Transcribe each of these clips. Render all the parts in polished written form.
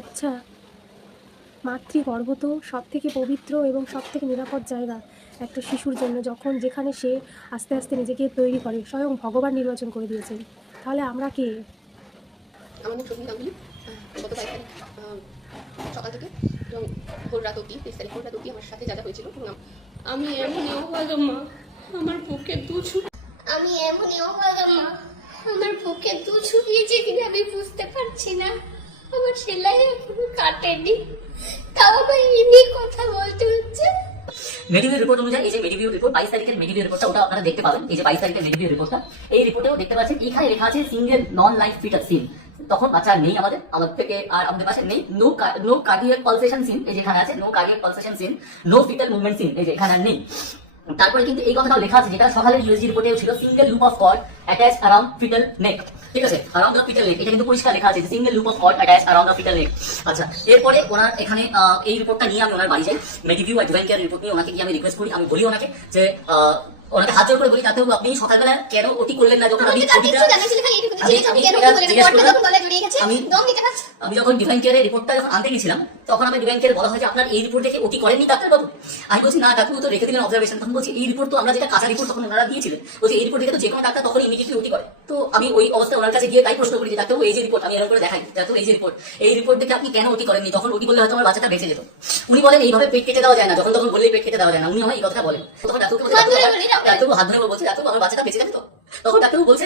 আচ্ছা, মাতৃগর্ভ তো সবথেকে পবিত্র এবং সবথেকে নিরাপদ জায়গা একটা শিশুর জন্য, যেখানে সে আস্তে আস্তে নিজেকে তৈরি করে। স্বয়ং ভগবান নির্বাচন করে দিয়েছেন। তাহলে আমরা কে? আমার নাম শর্মিলা গাঙ্গুলি। গত 22 তারিখ সকাল থেকে এবং ভোর রাত অবধি, 23 তারিখ ভোর রাত অবধি আমার সাথে যা যা হয়েছিল আমি এমনই অভাগা মা, আমার বুকে আমি এমনই অভাগা মা, আমার বুকে ছুঁয়েছে কিনা আমি বুঝতে পারছি না। আমার সেলাই এখনো কাটেনি, তাও আমার এমনি কথা বলতে হচ্ছে। মেডিভিউ রিপোর্ট অনুযায়ী, এই যে মেডিভিউ রিপোর্ট 22 তারিখের মেডিভিউ রিপোর্টটা, ওটা আপনারা দেখতে পাবেন। এই যে 22 তারিখের মেডিভিউ রিপোর্টটা, এই রিপোর্টেও দেখতে পাচ্ছেন এখানে লেখা আছে single non life fetal seen. তখন বাচ্চা নেই আমাদের থেকে, আর আমাদের পাশে নেই নো কার্ডিয়াক পালসেশন সিন, এই যে এখানে আছে no cardiac pulsation seen, no fetal movement seen, এই যে এখানে আর নেই। তারপরে কিন্তু এই কথাটাও লেখা আছে, যেটা সকালের ইউএসজি রিপোর্টেও ছিল, single loop of cord attach around fetal neck. ঠিক আছে, অ্যারাউন্ড দ্য ফিটাল নেক, এটা কিন্তু পরিষ্কার লেখা আছে single loop of cord attach around the fetal neck. আচ্ছা, এরপরে ওনার এখানে এই রিপোর্টটা নিয়ে আমি ওনার বাড়ি যাই, মেডিভিউ আর ডিভাইন কেয়ার রিপোর্ট নিয়ে ওনাকে গিয়ে আমি রিকোয়েস্ট করি। আমি বলি ওনাকে যে ওনাকে হাত জোর করে বলি, তাতেও আপনি সকালবেলা কেন ওটি করলেন না? যখন আমি যখন ডিভাইন কেয়ারের রিপোর্টটা যখন আনতে গেছিলাম, তখন আমি ডিভাইন কেয়ারে বলা হয় যে আপনার এই রিপোর্ট দেখে ওটি করেননি ডাক্তারবাবু। আমি বলছি না ডাক্তারবাবু, তো রেখে দিলেন অবজারভেশন। তখন বলছি এই রিপোর্ট তো আমরা যেটা কাঁচা রিপোর্ট তখন ওনারা দিয়েছিলেন, বলছি এই রিপোর্ট দেখে তো যে কোনো ডাক্তার তখন ইমিডিয়েটলি ওটি করে। তো আমি ওই অবস্থায় ওনার কাছে গিয়ে তাই প্রশ্ন করি যে ডাক্তারবাবু এই যে রিপোর্ট, আমি এরকম করে দেখাই ডাক্তারবাবু এই যে রিপোর্ট, এই রিপোর্ট দেখে আপনি কেন ওটি করেননি? তখন ওটি করলে হয়তো আমার বাচ্চাটা বেঁচে যেত। উনি বলেন এইভাবে পেট কেটে দেওয়া যায় না, যখন তখন বললেই পেট কেটে দেওয়া যায় না। উনি আমার এই কথাটা বলেন। তখন ডাক্তারবাবু হাত ধরে বলছে ডাক্তারবাবু আমার বাচ্চাটা বেঁচে যাবে তো? তখন ডাক্তারবাবু বলছে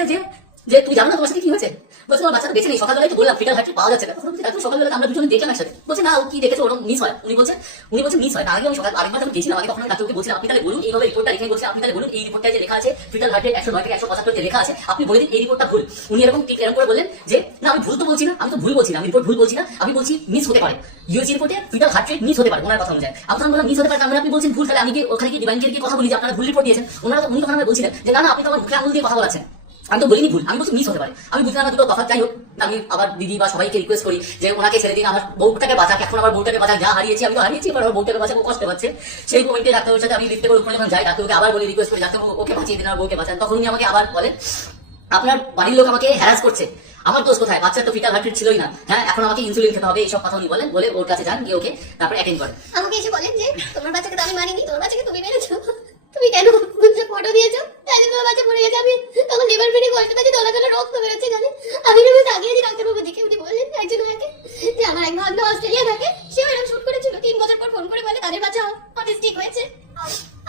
যে তুই জানো না তোমার সাথে কি হয়েছে? বলছে তোমার বাচ্চাটা বেঁচে নেই, সকালবেলায় তো বললাম ফিটাল হার্ট পাওয়া যাচ্ছে না। তখন বলছি ডাক্তার সকালবেলা আমরা দুজনে দেখলাম একসাথে। বলছে না ও কি দেখেছে ওরকম মিস হয়। উনি বলছে মিস হয় না। আগে আমি সকাল আরেকবার যখন গেছিলাম, আগে তখন ডাক্তারকে বলছিলাম আপনি তাহলে বলুন এইভাবে রিপোর্টটা লিখে, বলছে আপনি তাহলে বলুন এই রিপোর্টটা যে লেখা আছে ফিটাল হার্টের 109 থেকে 175 যে লেখা আছে, আপনি বলে দিন এই রিপোর্টটা ভুল। উনি এরকম করে বললেন যে না আমি ভুল তো বলছি না, আমি তো ভুল বলছি না, আমি রিপোর্ট ভুল বলছি না, আমি বলছি মিস হতে পারে, ইউএসজি রিপোর্টে ফিটাল হার্ট রেট মিস হতে পারে ওনার কথা অনুযায়ী। আপনার বললাম মিস হতে পারে, আপনি বলছেন ভুল, তাহলে আমি কি ওখানে কি ডিভাইন কেয়ারকে কথা বলি যে আপনারা ভুল রিপোর্ট দিয়েছেন? উনি তখন আমাকে বলছিলেন যে না আপনি তো আমার মুখে আঙুল দিয়ে কথা বলাচ্ছেন, আমি তো বলিনি ভুল, আমি বলছি মিস হতে পারে। আমি বুঝলাম না দুটো তফাৎ। যাই হোক, আমি আবার দিদি বা সবাইকে রিকোয়েস্ট করি যে ওনাকে ছেড়ে দিন, আমার বউটাকে বাঁচাক। এখন আমার বউটাকে বাঁচাক, যা হারিয়েছি আমি তো হারিয়েছি, এবার আমার বউটাকে বাঁচাক, ও কষ্ট পাচ্ছে। সেই মোমেন্টে ডাক্তারের সাথে আমি লিফটে করে উপরে যখন যাই, ডাক্তারকে আবার বলি রিকোয়েস্ট করি ডাক্তারবাবু ওকে বাঁচিয়ে দিন, আমার বউকে বাঁচান। তখন উনি আমাকে আবার বলেন আপনার বাড়ির লোক আমাকে হ্যারাস করছে, আমার দোষ কোথায়? বাচ্চার তো ফিটাল হার্ট রেট ছিলই না। হ্যাঁ, এখন আমাকে ইনসুলিন খেতে হবে, এইসব কথা উনি বলেন। বলে ওর কাছে যান, গিয়ে ওকে তারপরে অ্যাটেন্ড করেন। আমাকে এসে বলেন যে তোমার বাচ্চাকে তো আমি মারিনি, তোমার বাচ্চাকে তুমি মেরেছো, তুমি কেন ফটো দিয়েছো? তাই তোমার বাচ্চা মরে গেছে। আমি তখন লিভার ফেটে কষ্ট পাচ্ছি, দলা দলা রক্ত বেরোচ্ছে এখানে। আমি তাকিয়ে আছি ডাক্তারবাবু দিকে। উনি বললেন একজন ওনাকে যে আমার এক ভাগ্নে অস্ট্রেলিয়া থাকে, সেও এরকম শুট করেছিল। 3 বছর পর ফোন করে বলে তাদের বাচ্চা অটিস্টিক হয়েছে।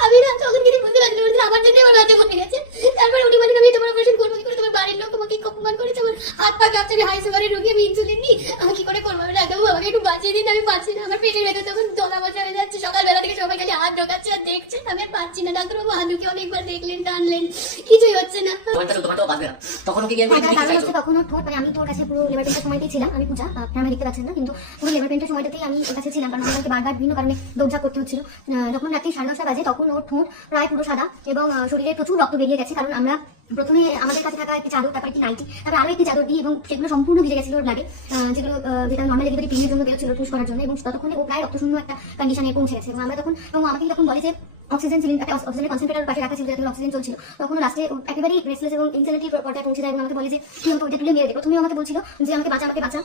আমি না তখন কিছু বুঝতে পারছি না, আমার জন্য আমার বাচ্চা মরে গেছে। তারপর উনি বলেন আমি তোমার অপারেশন করবো কি করে? তোমার বাড়ির লোক তোমাকে অপমান করেছে, আমার হাত পা কাঁপছে, আমি হাই সুগারের রোগী, আমি ইনসুলিন নিই, আমি কি করে করবো? আমি ডাক্তারবাবু আমাকে একটু বাঁচিয়ে দিন, আমি পাচ্ছি না। আমার পেটের ভেতর তখন দলা বসা হয়ে যাচ্ছে, সকালবেলা থেকে সবাই খালি হাত ঢোকাচ্ছে আর দেখছে, আমি আর পাচ্ছি না। ডাক্তারবাবু হাত ঢুকে অনেকবার দেখলেন, টানলেন, কিছুই হচ্ছে না। তখন ওকে গিয়ে তখন ওর ঠোঁট, মানে আমি তোর কাছে পুরো লেবার পেন্টের সময়তেই ছিলাম, আমি পূজা, আপনারা দেখতে পাচ্ছেন না, কিন্তু পুরো লেবার পেন্টের সময়টাতেই আমি ওর কাছে ছিলাম, কারণ আমাকে বারবার বিভিন্ন কারণে দৌড়ঝাঁপ করতে হচ্ছিল। যখন রাত্রি 10:30 বাজে, তখন ওর ঠোঁট প্রায় পুরো সাদা এবং শরীরে প্রচুর রক্ত বেরিয়ে গেছে। কারণ আমরা প্রথমে আমাদের কাছে থাকা একটি চাদর, তারপর একটি নাইটি, তারপর আরো একটি চাদর দিই, এবং সেগুলো সম্পূর্ণ ভিজে গেছিল ওর ব্লাডে, যেগুলো যেটা নর্মাল ডেলিভারি পেনের জন্য বেরোচ্ছিল পুশ করার জন্য, এবং ততক্ষণে ও প্রায় রক্তশূন্য একটা কন্ডিশনে পৌঁছে গেছে। এবং আমরা তখন, এবং আমাকে তখন বলে যে অক্সিজেন সিলিন্ডার, অক্সিজেনের কনসেন্ট্রেটর পাশে রাখা ছিল, যাতে অক্সিজেন চলছিল। তখন লাস্টে একেবারেই রেসলেস এবং ইনসেলেটিভ পর্যায়ে পৌঁছে যায়, এবং আমাকে বলে যে তুই আমাকে ওইটা তুলে মেরে দে। প্রথমে আমাকে বলছিল যে আমাকে বাঁচা, আমাকে বাঁচা।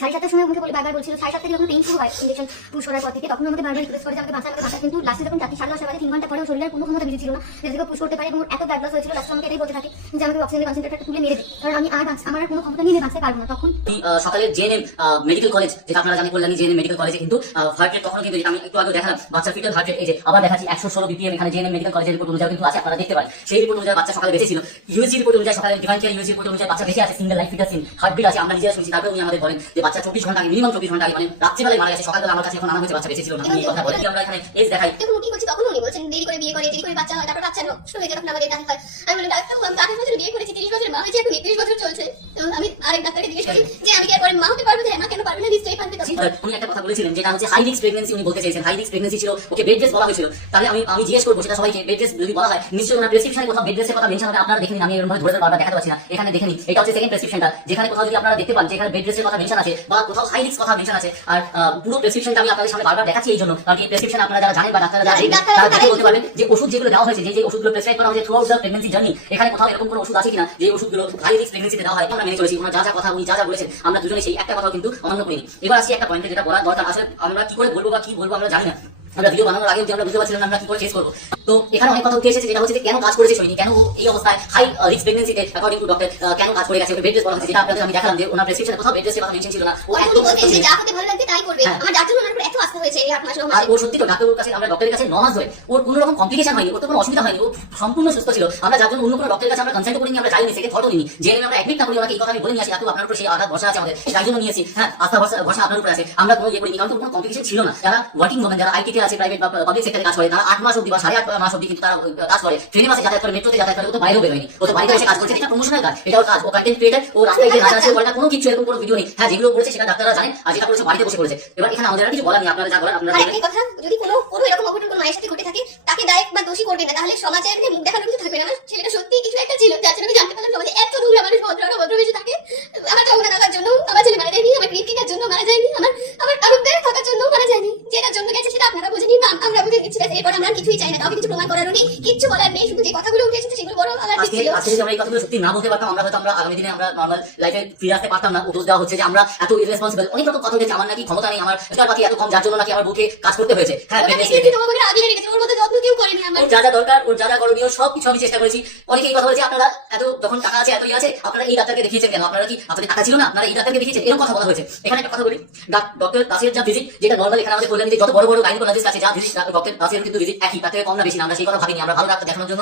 7:30টার সময় আমাকে বারবার বলছিল, 7:30 থেকে যখন পেইন শুরু হয় ইঞ্জেকশন পুশ করার পর থেকে, তখন আমাকে বারবার রিকোয়েস্ট করে যে আমাকে বাঁচা, আমাকে বাঁচা। কিন্তু লাস্টে যখন রাত্রি 10:30 বাজে, 3 ঘন্টা পরেও শরীরের কোনো ক্ষমতা বেঁচে ছিল না যেটাকে পুশ করতে পারে, এবং এত ব্লাড লস হয়েছিল। লাস্টে আমাকে এটাই বলতে থাকে যে আমাকে অক্সিজেনের কনসেন্ট্রেটরটা তুলে মেরে দে, কারণ আমি আমার আর কোনো ক্ষমতা নিয়ে বাঁচতে পারবো না। তখন সকালে জেএনএম মেডিকেল কলেজ, যেটা আপনারা জানেন কল্যাণী জেএনএম মেডিকেল কলেজে কিন্তু হার্ট রেট তখন কিন্তু আমি একটু আগে দেখালাম বাচ্চা ফিটাল হার্ট রেট, এই যে আবার দেখাচ্ছি 116 বিপিএম, এখানে জেএনএম মেডিকেল কলেজের রিপোর্ট অনুযায়ী কিন্তু আছে, আপনারা দেখতে পারেন। সেই রিপোর্ট অনুযায়ী বাচ্চা সকালে বেঁচে ছিল। ইউএসজি রিপোর্ট অনুযায়ী, সকালে ডিভাইন কেয়ার ইউএসজি রিপোর্ট অনুযায়ী বাচ্চা বেঁচে আছে, single life fetal seen, heartbeat আছে, আমরা নিজেরা শুনছি। তারপরে উনি আমাদের বলেন যে বাচ্চা 24 ঘন্টা আগে, মিনিমাম 24 ঘন্টা আগে, মানে রাত্রিবেলায় মারা গেছে। সকালবেলা আমার কাছে এখন আনা হয়েছে বাচ্চা বেঁচে ছিল না। উনি এই কথা বলেন। আমরা এখানে এজ দেখাই, যখন কি বলছি তখন উনি বলছেন দেরি করে বিয়ে করে, দেরি করে বাচ্চা হয়, তারপর বাচ্চা নষ্ট হয়ে যায়, তখন আমাদের ডাক্তার হয়। আমি বলি ডাক্তারবাবু আমি 28 বছর বিয়ে করেছি, 30 বছর মা হয়েছে, এখন 31 বছর চলছে। আমি আরেক ডাক্তারকে জিজ্ঞেস করি যে আমি কি এরপরে মা হতে পারবো? যে মা কেন পারবে না? নিশ্চয়ই পারবে। উনি একটা কথা বলেছিলেন যেটা হচ্ছে হাই রিস্ক প্রেগন্যান্সি, উনি বলতে চেয়েছেন হাই রিস্ক প্রেগন্যান্সি ছিল, ওকে বেড রেস্ট বলা হয়েছিল। তাহলে আমি জিজ্ঞেস করবো সেটা সবাইকে, বেড রেস্ট যদি বলা হয় নিশ্চয়ই ওনার প্রেসক্রিপশনে কোথাও বেড রেস্টের কথা মেনশন হবে। আপনারা দেখে নিন, আমি এরকম ভাবে ধরে বারবার দেখাতে পারছি না, এখানে দেখে নিন, এটা হচ্ছে সেকেন্ড প্রেসক্রিপশনটা, যেখানে কোথাও যদি আপনারা দেখতে পান যেখানে বেড রেস্টের কথা মেনশন আছে বা কোথাও হাই রিস্ক কথা মেনশন আছে। আর পুরো প্রেসক্রিপশনটা আমি আপনাদের সামনে বারবার দেখাচ্ছি এই জন্য, কারণ এই প্রেসক্রিপশন আপনারা যারা জানেন বা ডাক্তাররা যারা জানেন তারা দেখে বলতে পারবেন যে ওষুধ যেগুলো দেওয়া হয়েছে, যে ওষুধগুলো প্রেসক্রাইব করা হয়েছে through out the pregnancy journey, এখানে কোথাও এরকম কোনো ওষুধ আছে কিনা যে ওষুধগুলো হাই রিস্ক প্রেগন্যান্সিতে দেওয়া হয়। আমরা মেনে চলেছি, ওনার যা যা কথা উনি যা যা বলেছেন আমরা দুজনে সেই একটা কথাও কিন্তু অমান্য করিনি। এবার আসি একটা পয়েন্টে যেটা বলার দরকার, আসলে আমরা কি করে বলবো বা কি বলবো আমরা জানি না, আমরা ভিডিও বানানোর আগে আমরা বুঝতে পারছিলাম আমরা কি করে শেষ করবো। তো এখানে অনেক কথা উঠে এসেছে, যেটা হচ্ছে যে কেন কাজ করেছে সৈনিক, কেন এই অবস্থায় হাই রিস্ক প্রেগন্যান্সিতে অ্যাকর্ডিং টু ডক্টর কেন কাজ করে গেছে, বেড রেস্ট বলা হয়েছে, যেটা আপনাদের আমি দেখালাম যে ওনার প্রেসক্রিপশনে কোথাও বেড রেস্টের কথা মেনশন ছিল না। ও একদম সুস্থ ছিল। যা হতে ভালো লাগবে তাই করবে, আমার যার জন্য ওনার উপর এত আস্থা হয়েছে এই 8 মাস 9 আর মাসে। ও সত্যি তো ডাক্তারের কাছে, আমরা ডক্টরের কাছে 9 মাস ধরে ওর কোনো রকম কমপ্লিকেশন হয়নি, ওর তো কোনো অসুবিধা হয়নি, ও সম্পূর্ণ সুস্থ ছিল। আমরা যার জন্য অন্য কোনো ডক্টরের কাছে আমরা কনসাল্ট করিনি, আমরা যাইনি, সেকে থটও নিনি, জেনে আমরা অ্যাডমিট না করি ওনাকে এই কথা আমি বলে নিয়ে আসি, এত আপনার উপর সেই আঘাত ভরসা আছে আমাদের, তাই জন্য নিয়েছি। হ্যাঁ, আস্থা ভরসা আপনার উপর আছে, আমরা কোনো ইয়ে করিনি, কারণ কোনো কমপ্লিকেশন ছিল না। যারা ওয়ার্কিং ওমেন, যারা আইটিতে আছে, প্রাইভেট বা পাবলিক সেক্টরে কাজ করে, তারা 8 মাস অব্দি বা 8.5 মাস অব্দি কিন্তু তারা কাজ করে, ট্রেনে বাসে যাতায়াত করে, মেট্রোতে যাতায়াত করে, ও তো বাইরেও বেরোয়নি, ও তো বাড়িতে এসে কাজ করছে, এটা প্রমোশনাল কাজ, এটা ওর কাজ, ও কন্টেন্ট ক্রিয়েটর, ও রাস্তায় গিয়ে নাচানাচি করে না, কোনো কিছু এরকম কোনো ভিডিও নেই। হ্যাঁ, যেগুলো করেছে সেটা ডাক্তাররা জানেন, আর যেটা করেছে বাড়িতে বসে করেছে। এবার এখানে আমাদের আর কিছু বলার নেই, আপনারা যা বলার আপনারা আর বলবেন। একটি কথা, যদি কোনো এরকম অঘটন কোনো মায়ের সাথে ঘটে থাকে তাকে দায়ক বা দোষী করবে না, তাহলে সমাজে মুখ দেখানোর কিছু থাকবে না। আমার ছেলেটা সত্যি কিছু একটা ছিল, যার জন্য আমি জানতে পারলাম সমাজে এত নোংরা মানুষ, ভদ্র বেশি থাকে। আমার যমুনা থাকার জন্য আমার ছেলে মারা যায়নি, আমার ক্রিকেটের জন্য মারা যায়নি, আমার তালুকদার থাকার জন্য মারা যায়নি, যেটার জন্য গেছে সেটা আপনারা বুঝে নিন, আমরা বুঝে নিচ্ছি। এরপর আমরা কিছুই চাই না, কাউকে কিছু প্রমাণ করারও নেই, কিচ্ছু বলার নেই, শুধু যে কথাগুলো উঠে এসেছে সেগুলো বড় আলাদা আজকে ছিল। যদি আমরা এই কথাগুলো সত্যি না বলতে পারতাম, আমরা হয়তো আগামী দিনে আমরা নর্মাল লাইফে ফিরে আসতে পারতাম না। দোষ দেওয়া হচ্ছে যে আমরা এত ইরেসপন্সিবল, অনেক রকম কথা উঠেছে, আমার নাকি ক্ষমতা নেই, আমার পাতি এত কম, যার জন্য নাকি আমার বউকে কাজ করতে হয়েছে। হ্যাঁ, আগলে রেখেছে, ওর মতো যত্ন কেউ করেনি আমার। ওর যা যা দরকার, ওর যা যা করণীয় সব কিছু আমি চেষ্টা করেছি। অনেকে এই কথা বলেছে আপনারা এত যখন টাকা আছে, এত ইয়ে আছে, আপনারা এই ডাক্তারকে দেখিয়েছেন কেন, আপনারা কি আপনাদের টাকা ছিল না, আপনারা এই ডাক্তারকে দেখিয়েছেন, এরকম কথা বলা হয়েছে। এখানে একটা কথা বলি, ডক্টর দাসের যা ভিজিট, যেটা নর্মাল এখানে আমাদের বললেন যে যত বড় বড় গাইনোকোলজিস্ট আছে যা ভিজিট, ডক্টর দাসের কিন্তু ভিজিট একই, তার থেকে কম না বেশি না, আমরা সেই কথা ভাবিনি। আমরা ভালো ডাক্তার দেখানোর জন্য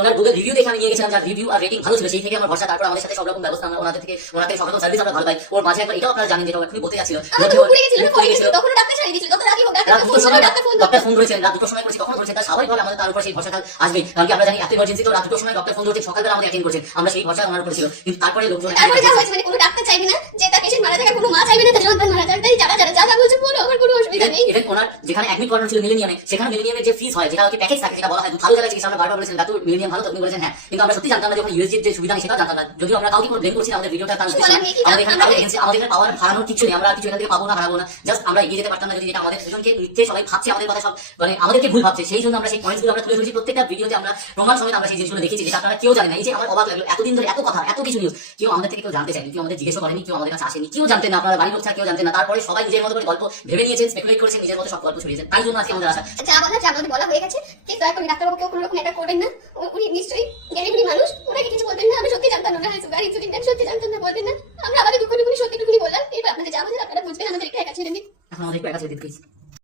ওনার গুগল রিভিউ দেখে আমি নিয়ে গেছিলাম, যার রিভিউ আর রেটিং ভালো ছিল, সেই থেকে আমার ভরসা। তারপর আমাদের সাথে সব রকম ব্যবস্থা আমরা ওনাদের থেকে সব রকম সার্ভিস আমরা ভালো পাই। ওর মাঝে একবার এটাও আপনারা জানেন, যেটা এখনই বলতে যাচ্ছিল, ডক্টর ফোন ধরেছেন রাত 2টোর সময় করেছি, কখন ধরেছেন, তার স্বাভাবিকভাবে আমাদের তার উপর সেই ভরসাটা আসবে, কারণ কি আমরা জানি এত ইমার্জেন্সি তো রাত 2টোর সময় ডক্টর ফোন ধরেছেন, সকালবেলা আমাদের অ্যাটেন্ড করেছেন, আমরা সেই ভরসা ওনার উপর ছিল। কিন্তু তারপরে লোকজন তারপরে যা হয়েছে, মানে কোনো ডাক্তার চাইবে না যে তার পেশেন্ট মারা যাক, কোনো মা চাইবে না তার সন্তান মারা যাক, তাই যারা যা যা বলছে বলো, আমার কোনো অসুবিধা নেই। ইভেন ওনার যেখানে অ্যাডমিট করানো ছিল মিলেনিয়ামে, সেখানে মিলেনিয়ামের যে ফিস হয়, যেটা হচ্ছে প্যাকেজ থাকে, যেটা বলা হয় ভালো জায়গায় চিকিৎসা, আমরা বারবার বলেছেন ডাক্তার মিলেনিয়াম ভালো, তো আপনি বলেছেন হ্যাঁ, কিন্তু আমরা সত্যি জানতাম না যখন ইউএসজির যে সুবিধা নেই সেটাও জানতাম না। যদিও আমরা কাউকে কোনো ব্লেম করছি না, আমাদের ভিডিওটা তার উদ্দেশ্য আমাদের এখানে আমাদের এখানে পাওয়ার হারানোর কিছু নেই, আমরা কিছু এখান থেকে পাবো না, হারাবো না, জাস্ট আমরা এগিয়ে যেতে পারতাম না যদি, যেটা আমাদের দুজনকে মিথ্যে সবাই ভাবছে, আমাদের কথা সব মানে আমাদেরকে ভুল ভাবছে, সেই জন্য আমরা সেই পয়েন্টগুলো আমরা তুলে ধরেছি প্রত্যেকটা ভিডিওতে, আমরা প্রমাণ সমেত আমরা সেই জিনিসগুলো দেখেছি, যেটা আপনারা কেউ জানেন না। এই যে আমার অবাক লাগলো, এতদিন ধরে এত কথা, এত কিছু নিউজ, কেউ আমাদের থেকে কেউ জানতে চায়নি, কেউ আমাদের জিজ্ঞেস করেনি, কেউ আমাদের কাছে আসেনি, কেউ জানতেন না, আপনারা বাড়ির লোক ছাড়া কেউ জানতেন না। তারপরে সবাই নিজের মতো করে গল্প ভেবে নিয়েছেন, স্পেকুলেট করেছেন, নিজের মতো সব গল্প ছড়িয়েছেন, তাই জন্য আজকে আমাদের আশা। যা বলা যা আমাদের বলা হয়ে গেছে, কিন্তু দয়া করে ডাক্তারবাবু কেউ কোনো রকম এটা করবেন না, উনি নিশ্চয়ই জ্ঞানী মানুষ, ওনাকে কিছু বলবেন না। আমি সত্যি জানতাম না, হ্যাঁ সুগার ইনসুলিন সত্যি জানতাম না, বলবেন না। আমরা আমাদের দুঃখ সত্যি বললাম, এবার আপনাদের যা বলছেন আপনারা বুঝবেন, আমাদের একটু একা ছেড়ে দিন। এখন আমাদের একটু একা ছেড়ে দিন প্লিজ।